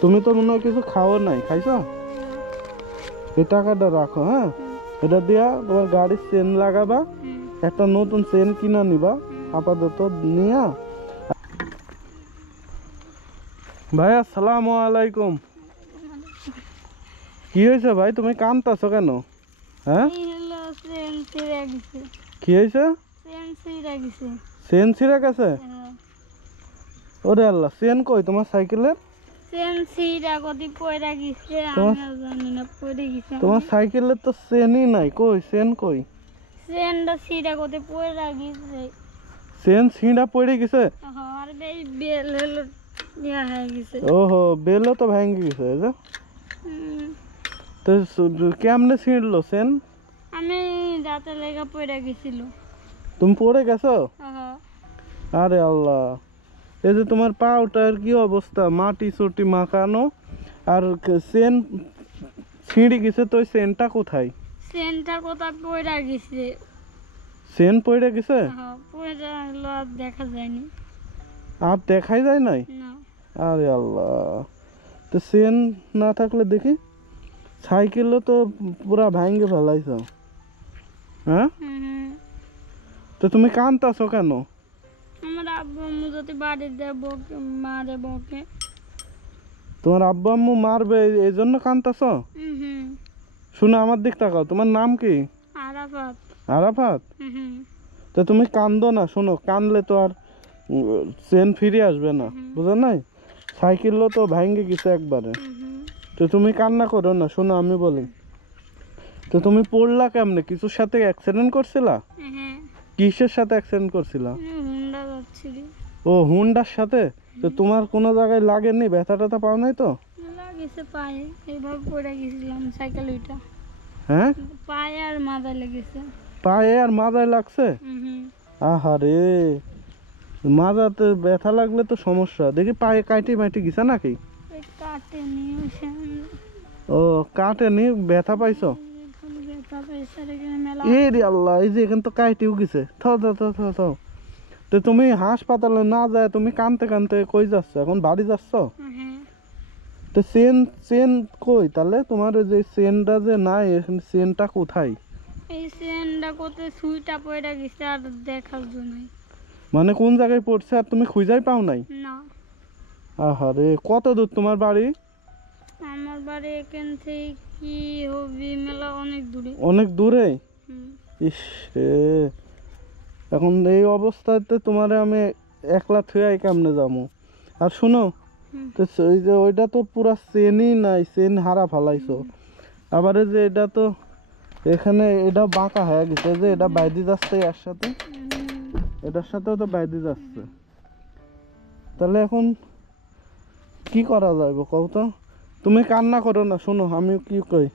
তুমি তো মনে হয় কিছু খাও নাই, খাইছো? এই টাকাটা রাখো, হ্যাঁ? এটা দিয়া তোমার গাড়ির চেন লাগাবা, একটা নতুন চেন কিনা নিবা আপাতত নিয়া। ভাই আসসালামু আলাইকুম। কি হয়েছে ভাই, তুমি কাঁদতেছো কেন? হ্যাঁ, কি হয়েছে? চেন ছিঁড়ে গেছে? ওরে আল্লাহ, চেন কই তোমার সাইকেলের? তোমার সাইকেলের তো চেনই নাই, কই চেন কই? চেন ছিঁড়া পড়ে গেছে? ওহো, বেলও তো ভেঙে গেছে। তো কেমনে ছিঁড়লো চেন? আমি রাতে লেগে পড়ে গেছিল। তুমি পড়ে গেছো? আরে আল্লাহ, এই যে তোমার পাউটার কি অবস্থা, মাটি চটি মাখানো, আর চেন ছিঁড়ে গেছে। তো চেনটা কোথায়? চেনটা কোথায় পড়ে গেছে? চেন পড়ে গেছে? পড়ে গেল, আর দেখা যায়নি। আর দেখাই যায় নাই? না। আরে আল্লাহ, তো চেন না থাকলে দেখি, সাইকেলও তো পুরা ভাঙ্গে ফেলাইছ। হ্যাঁ, তো তুমি কাঁদতাছো কেন? আমার আব্বু আম্মু যদি বাড়িতে বকে, মারে বকে। তোমার আব্বু আম্মু মারবে এই জন্য কাঁদতাছো? শুনো, আমার দিক তাকাও। তোমার নাম কি? আরাফাত। আরাফাত? তো তুমি কান্দো না। শোনো, কানলে তো আর চেন ফিরে আসবে না, বুঝো নাই? সাইকেলও তো ভাঙ্গে গেছে একবারে। তো তুমি কান্না করো না। শোনো, আমি বলি, তো তুমি পড়লা কেমনে? কিছুর সাথে অ্যাক্সিডেন্ট করছিলা? কিসের সাথে অ্যাক্সিডেন্ট করছিলা? হুন্ডা যাচ্ছিল। ও, হুন্ডার সাথে? তো তোমার কোনো জায়গায় লাগেনি? ব্যথা ট্যাথা পাও নাই তো? লাগেছে পায়ে, এইভাবে পড়ে গেছিলাম সাইকেল ওইটা। হ্যাঁ, পায়ে আর মাথায় লেগেছে। পায়ে আর মাথায় লাগছে? আহারে, মাথাতে ব্যথা লাগলে তো সমস্যা। দেখি পায়ে কাটি মাটি গেছে নাকি? ও, কাটেনি, ব্যথা পাইছো? এই রে আল্লাহ, এই যে এখানে তো কাটিও গেছে। থাও থাও থাও থাও থাও। তো তুমি হাসপাতালে না যায় তুমি কানতে কানতে কই যাচ্ছ? এখন বাড়ি যাচ্ছ? তো চেন চেন কই তাহলে? তোমার যে চেনটা যে নাই, এখানে চেনটা কোথায়? এই চেনটা কোথায় সুইটা পড়ে গেছে, আর দেখার জন্য। মানে কোন জায়গায় পড়ছে আর তুমি খুঁজাই পাও নাই? না। আহারে, কত দূর তোমার বাড়ি? আমার বাড়ি এখান থেকে কি হবে, মেলা অনেক দূরে। অনেক দূরে? ইস রে, এখন এই অবস্থাতে তোমারে আমি একলা থুয়াই কেমনে যাবো? আর শুনো, তো ওই যে ওইটা তো পুরা চেনই নাই, চেন হারা ফালাইছো। আবার এই যে এটা তো এখানে এটা বাঁকা হয়ে গেছে, যে এটা বাইরে যাচ্ছে এর সাথে, এটার সাথেও তো বাইরে যাচ্ছে। তাহলে এখন কি করা যাবে কও তো? তুমি কান্না করো না। শোনো, আমি কি কই,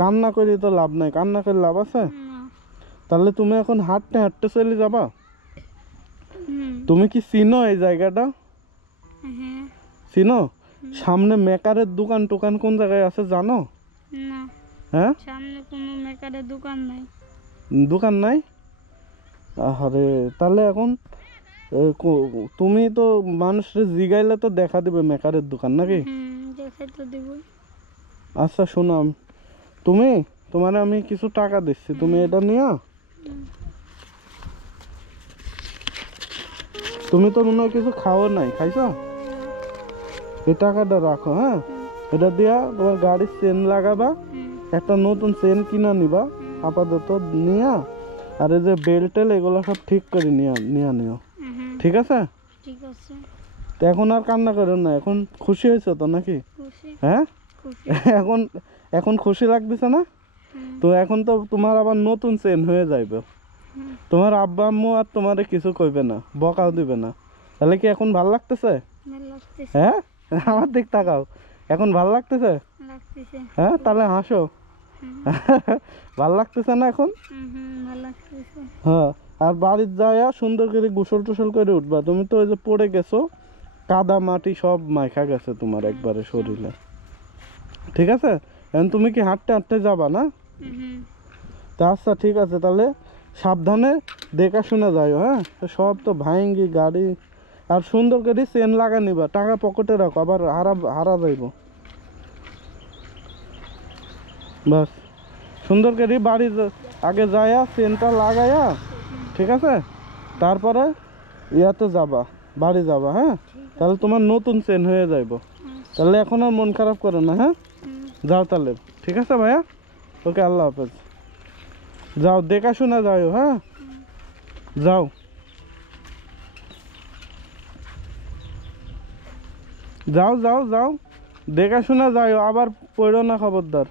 কান্না করে তো লাভ নাই। কান্না করে লাভ আছে? তাহলে তুমি এখন হাঁটতে হাঁটতে চলে যাবা। তুমি কি চিনো এই জায়গাটা? চিনো? সামনে মেকারের দোকান টোকান কোন জায়গায় আছে জানো? না। হ্যাঁ, সামনে কোনো মেকারের দোকান নাই। দোকান নাই? আরে, তাহলে এখন তুমি তো মানুষের জিগাইলে তো দেখা দিবে মেকারের দোকান নাকি? দেখাই তো দেব। আচ্ছা শোনো, তোমার আমি কিছু টাকা দিচ্ছি, তুমি এটা নিয়া। তুমি তো মনে হয় কিছু খাও নাই, খাইছো? এই টাকাটা রাখো, হ্যাঁ? এটা দিয়া তোমার গাড়ির চেন লাগাবা, একটা নতুন চেন কিনা নিবা আপাতত নিয়া। আর এই যে বেল্ট টেল এগুলো সব ঠিক করে নিও। ঠিক আছে? ঠিক আছে। তো এখন আর কান্না করো না। এখন খুশি হয়েছো তো নাকি? হ্যাঁ, এখন খুশি লাগতেছে না? তো এখন তো তোমার আবার নতুন চেন হয়ে যাইবে। তোমার আব্বা আম্মু আর তোমারে কিছু কইবে না, বকাও দিবে না। তাহলে কি এখন ভাল লাগতেছে? হ্যাঁ, আমার দিক তাকাও। এখন ভাল লাগতেছে? হ্যাঁ, তাহলে হাসো। ভাল লাগতেছে না এখন? হ্যাঁ, আর বাড়ির যাইয়া সুন্দর করে গোসল টোসল করে উঠবা। তুমি তো ওই যে পড়ে গেছো, কাদা মাটি সব মাইখা গেছে তোমার একবারে শরীরে। ঠিক আছে? এখন তুমি কি হাঁটতে হাঁটতে যাবা না? তা আচ্ছা, ঠিক আছে, তাহলে সাবধানে দেখা শোনা যাও। হ্যাঁ, সব তো ভাঙ্গি গাড়ি আর সুন্দর করে চেন লাগা নিবা, টাকা পকেটে রাখো, আবার হারা যাইব। বাস সুন্দর করে বাড়ি আগে যায়া চেনটা লাগাইয়া, ঠিক আছে, তারপরে ইয়াতে যাবা, বাড়ি যাবা। হ্যাঁ, তাহলে তোমার নতুন চেন হয়ে যাইব। তাহলে এখন আর মন খারাপ করো না। হ্যাঁ, যাও তাহলে, ঠিক আছে ভাইয়া, ওকে, আল্লাহ হাফেজ। যাও, দেখাশোনা যাও। হ্যাঁ, যাও। যাও যাও যাও, দেখাশোনা যাও, আবার পড়ো না, খবরদার।